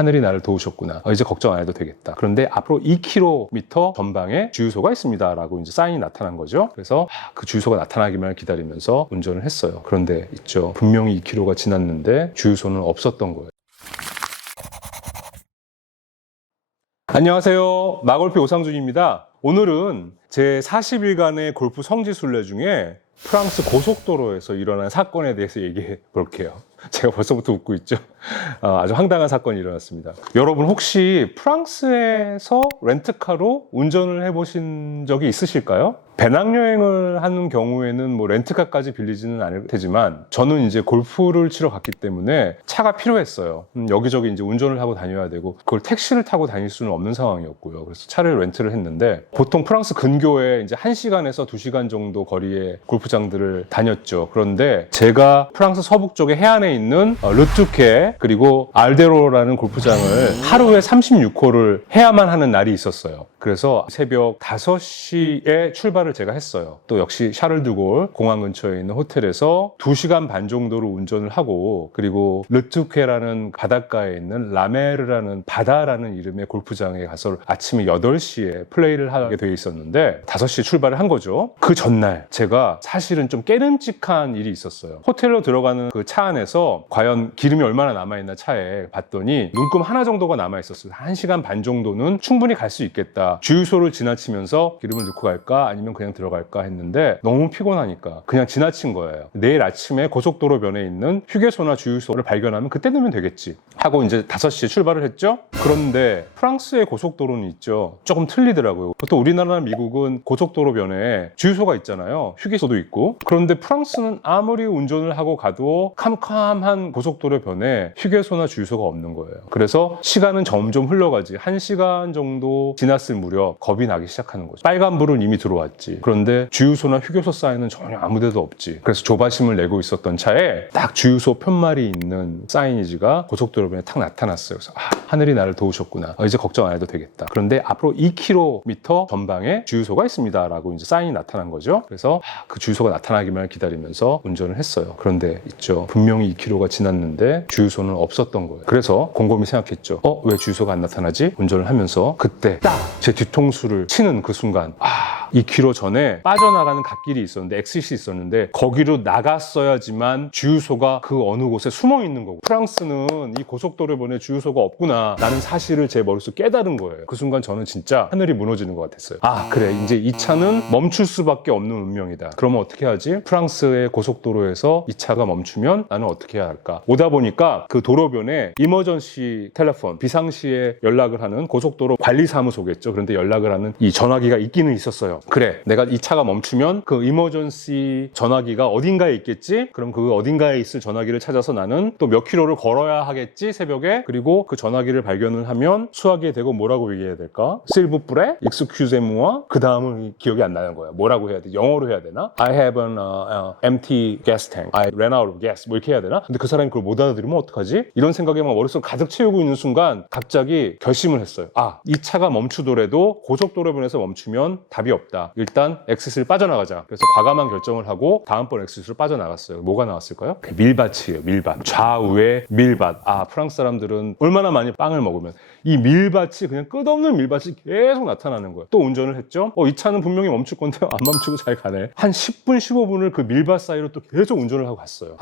하늘이 나를 도우셨구나. 이제 걱정 안 해도 되겠다. 그런데 앞으로 2km 전방에 주유소가 있습니다 라고 이제 사인이 나타난 거죠. 그래서 그 주유소가 나타나기만 기다리면서 운전을 했어요. 그런데 있죠, 분명히 2km가 지났는데 주유소는 없었던 거예요. 안녕하세요, 마골피 오상준입니다. 오늘은 제 40일간의 골프 성지순례 중에 프랑스 고속도로에서 일어난 사건에 대해서 얘기해 볼게요. 제가 벌써부터 웃고 있죠. 아주 황당한 사건이 일어났습니다. 여러분 혹시 프랑스에서 렌트카로 운전을 해보신 적이 있으실까요? 배낭여행을 하는 경우에는 뭐 렌트카까지 빌리지는 않을 테지만 저는 이제 골프를 치러 갔기 때문에 차가 필요했어요. 여기저기 이제 운전을 하고 다녀야 되고 그걸 택시를 타고 다닐 수는 없는 상황이었고요. 그래서 차를 렌트를 했는데 보통 프랑스 근교에 이제 1시간에서 2시간 정도 거리의 골프장들을 다녔죠. 그런데 제가 프랑스 서북 쪽에 해안에 있는 르투케 그리고 알데로라는 골프장을 하루에 36홀을 해야만 하는 날이 있었어요. 그래서 새벽 5시에 출발을 제가 했어요. 또 역시 샤를드골 공항 근처에 있는 호텔에서 2시간 반 정도로 운전을 하고, 그리고 르투케라는 바닷가에 있는 라메르라는 바다라는 이름의 골프장에 가서 아침에 8시에 플레이를 하게 돼 있었는데 5시에 출발을 한 거죠. 그 전날 제가 사실은 좀 깨름직한 일이 있었어요. 호텔로 들어가는 그 차 안에서 과연 기름이 얼마나 남아있나 차에 봤더니 눈금 하나 정도가 남아있었어요. 1시간 반 정도는 충분히 갈 수 있겠다. 주유소를 지나치면서 기름을 넣고 갈까 아니면 그냥 들어갈까 했는데 너무 피곤하니까 그냥 지나친 거예요. 내일 아침에 고속도로 면에 있는 휴게소나 주유소를 발견하면 그때 넣으면 되겠지 하고 이제 5시에 출발을 했죠. 그런데 프랑스의 고속도로는 있죠, 조금 틀리더라고요. 보통 우리나라나 미국은 고속도로 면에 주유소가 있잖아요. 휴게소도 있고. 그런데 프랑스는 아무리 운전을 하고 가도 캄캄한 고속도로 변에 휴게소나 주유소가 없는 거예요. 그래서 시간은 점점 흘러가지 1시간 정도 지났을 무렵 겁이 나기 시작하는 거죠. 빨간불은 이미 들어왔지. 그런데 주유소나 휴게소 사인은 전혀 아무 데도 없지. 그래서 조바심을 내고 있었던 차에 딱 주유소 편말이 있는 사이니지가 고속도로 변에 탁 나타났어요. 그래서 하늘이 나를 도우셨구나. 이제 걱정 안 해도 되겠다. 그런데 앞으로 2km 전방에 주유소가 있습니다 라고 이제 사인이 나타난 거죠. 그래서 그 주유소가 나타나기만 기다리면서 운전을 했어요. 그런데 있죠, 분명히 2km가 지났는데 주유소는 없었던 거예요. 그래서 곰곰이 생각했죠. 왜 주유소가 안 나타나지? 운전을 하면서 그때 딱 제 뒤통수를 치는 그 순간 2km 전에 빠져나가는 갓길이 있었는데, 엑싯이 있었는데 거기로 나갔어야지만 주유소가 그 어느 곳에 숨어 있는 거고, 프랑스는 이 고속도로 변에 주유소가 없구나 라는 사실을 제 머릿속에 깨달은 거예요. 그 순간 저는 진짜 하늘이 무너지는 것 같았어요. 그래, 이제 이 차는 멈출 수밖에 없는 운명이다. 그러면 어떻게 하지? 프랑스의 고속도로에서 이 차가 멈추면 나는 어떻게 해야 할까? 오다 보니까 그 도로변에 이머전시 텔레폰, 비상시에 연락을 하는 고속도로 관리사무소겠죠. 그런데 연락을 하는 이 전화기가 있기는 있었어요. 그래, 내가 이 차가 멈추면 그 이머전시 전화기가 어딘가에 있겠지? 그럼 그 어딘가에 있을 전화기를 찾아서 나는 또 몇 킬로를 걸어야 하겠지, 새벽에. 그리고 그 전화기를 발견을 하면 수화기에 대고 뭐라고 얘기해야 될까? 실브프레? 익스큐제무아? 그 다음은 기억이 안 나는 거야. 뭐라고 해야 돼? 영어로 해야 되나? I have an empty gas tank. I ran out of gas. 뭐 이렇게 해야 되나? 근데 그 사람이 그걸 못 알아들으면 어떡하지? 이런 생각에 막 머릿속 가득 채우고 있는 순간 갑자기 결심을 했어요. 이 차가 멈추더라도 고속도로변에서 멈추면 답이 없다. 일단 엑싯을 빠져나가자. 그래서 과감한 결정을 하고 다음번 엑싯으로 빠져나갔어요. 뭐가 나왔을까요? 밀밭이에요. 밀밭. 좌우에 밀밭. 프랑스 사람들은 얼마나 많이 빵을 먹으면 이 밀밭이, 그냥 끝없는 밀밭이 계속 나타나는 거예요. 또 운전을 했죠. 이 차는 분명히 멈출 건데 안 멈추고 잘 가네. 한 10분 15분을 그 밀밭 사이로 또 계속 운전을 하고 갔어요.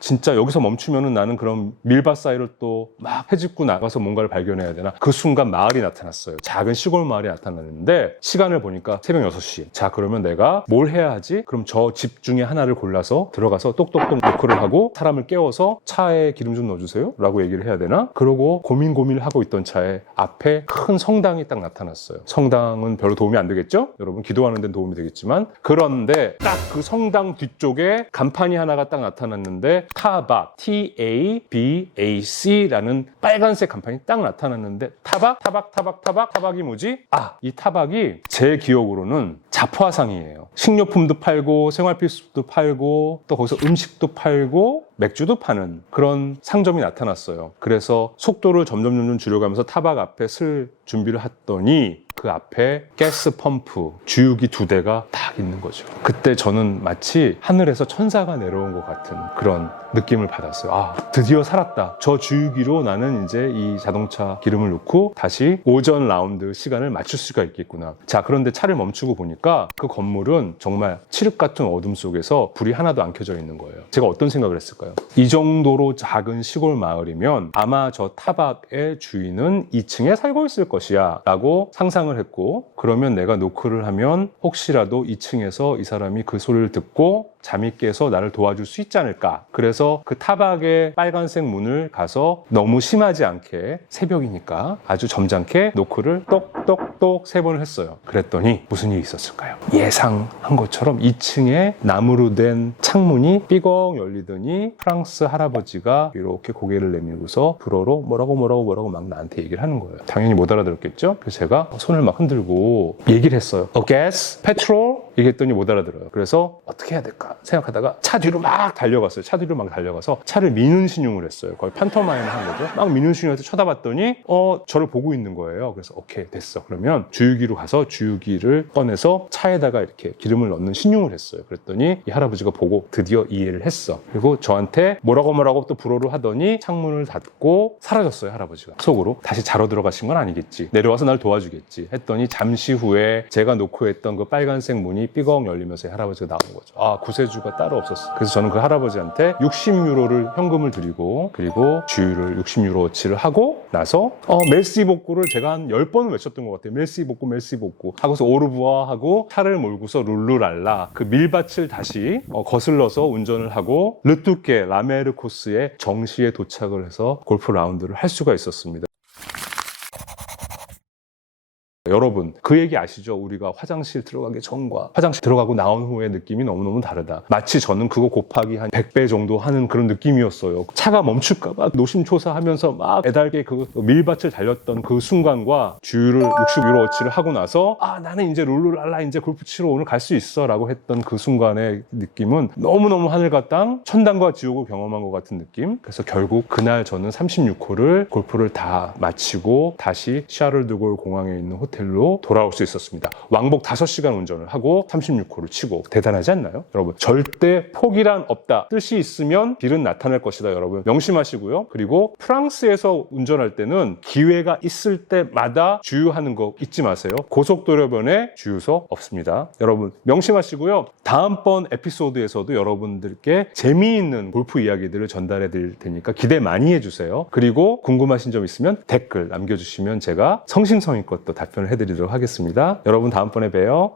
진짜 여기서 멈추면은 나는 그럼 밀밭 사이로 또 막 헤집고 나가서 뭔가를 발견해야 되나. 그 순간 마을이 나타났어요. 작은 시골 마을이 나타났는데 시간을 보니까 새벽 6시. 자, 그러면 내가 뭘 해야 하지? 그럼 저 집 중에 하나를 골라서 들어가서 똑똑똑 노크를 하고 사람을 깨워서 차에 기름 좀 넣어주세요 라고 얘기를 해야 되나? 그러고 고민을 하고 있던 차에 앞에 큰 성당이 딱 나타났어요. 성당은 별로 도움이 안 되겠죠? 여러분 기도하는 데는 도움이 되겠지만. 그런데 딱 그 성당 뒤쪽에 간판이 하나가 딱 나타났는데 타박, TABAC 라는 빨간색 간판이 딱 나타났는데 타박이 뭐지? 이 타박이 제 기억으로는 잡화상이에요. 식료품도 팔고 생활필수도 팔고 또 거기서 음식도 팔고 맥주도 파는 그런 상점이 나타났어요. 그래서 속도를 점점 줄여가면서 타박 앞에 쓸 준비를 했더니 그 앞에 가스 펌프, 주유기 2대가 딱 있는 거죠. 그때 저는 마치 하늘에서 천사가 내려온 것 같은 그런 느낌을 받았어요. 아, 드디어 살았다. 저 주유기로 나는 이제 이 자동차 기름을 넣고 다시 오전 라운드 시간을 맞출 수가 있겠구나. 자, 그런데 차를 멈추고 보니까 그 건물은 정말 칠흑 같은 어둠 속에서 불이 하나도 안 켜져 있는 거예요. 제가 어떤 생각을 했을까요? 이 정도로 작은 시골 마을이면 아마 저 타박의 주인은 2층에 살고 있을 것이야 라고 상상을 했고, 그러면 내가 노크를 하면 혹시라도 2층에서 이 사람이 그 소리를 듣고 잠이 깨서 나를 도와줄 수 있지 않을까. 그래서 그 타박의 빨간색 문을 가서 너무 심하지 않게, 새벽이니까 아주 점잖게 노크를 똑똑똑 3번을 했어요. 그랬더니 무슨 일이 있었을까요? 예상한 것처럼 2층에 나무로 된 창문이 삐걱 열리더니 프랑스 할아버지가 이렇게 고개를 내밀고서 불어로 뭐라고 막 나한테 얘기를 하는 거예요. 당연히 못 알아들었겠죠? 그래서 제가 손을 막 흔들고 얘기를 했어요. gas, petrol? 얘기했더니 못 알아들어요. 그래서 어떻게 해야 될까 생각하다가 차 뒤로 막 달려갔어요. 차 뒤로 막 달려가서 차를 미는 신용을 했어요. 거의 판토마임을 한 거죠. 막 미는 신용해서 쳐다봤더니 저를 보고 있는 거예요. 그래서 오케이, 됐어. 그러면 주유기로 가서 주유기를 꺼내서 차에다가 이렇게 기름을 넣는 신용을 했어요. 그랬더니 이 할아버지가 보고 드디어 이해를 했어. 그리고 저한테 뭐라고 또 불어를 하더니 창문을 닫고 사라졌어요. 할아버지가 속으로. 다시 자러 들어가신 건 아니겠지, 내려와서 날 도와주겠지 했더니 잠시 후에 제가 놓고 했던 그 빨간색 문이 삐걱 열리면서 할아버지가 나온 거죠. 아, 구세주가 따로 없었어요. 그래서 저는 그 할아버지한테 60유로를 현금을 드리고, 그리고 주유를 60유로어치를 하고 나서 멜시 복구를 제가 한 10번을 외쳤던 것 같아요. 멜시 복구 하고서 오르부아 하고 차를 몰고서 룰루랄라 그 밀밭을 다시 거슬러서 운전을 하고 르뚜케 라메르 코스에 정시에 도착을 해서 골프 라운드를 할 수가 있었습니다. 여러분, 그 얘기 아시죠? 우리가 화장실 들어가기 전과 화장실 들어가고 나온 후의 느낌이 너무너무 다르다. 마치 저는 그거 곱하기 한 100배 정도 하는 그런 느낌이었어요. 차가 멈출까봐 노심초사하면서 막 애달게 그 밀밭을 달렸던 그 순간과 주유를 60유로어치를 하고 나서 나는 이제 룰루랄라 이제 골프 치러 오늘 갈 수 있어 라고 했던 그 순간의 느낌은 너무너무 하늘과 땅, 천당과 지옥을 경험한 것 같은 느낌. 그래서 결국 그날 저는 36홀을 골프를 다 마치고 다시 샤를드골 공항에 있는 호텔로 돌아올 수 있었습니다. 왕복 5시간 운전을 하고 36홀을 치고. 대단하지 않나요? 여러분, 절대 포기란 없다. 뜻이 있으면 길은 나타날 것이다. 여러분, 명심하시고요. 그리고 프랑스에서 운전할 때는 기회가 있을 때마다 주유하는 거 잊지 마세요. 고속도로변에 주유소 없습니다. 여러분, 명심하시고요. 다음번 에피소드에서도 여러분들께 재미있는 골프 이야기들을 전달해 드릴 테니까 기대 많이 해주세요. 그리고 궁금하신 점 있으면 댓글 남겨주시면 제가 성심성의껏 또 답변을 해드리도록 하겠습니다. 여러분, 다음번에 봬요.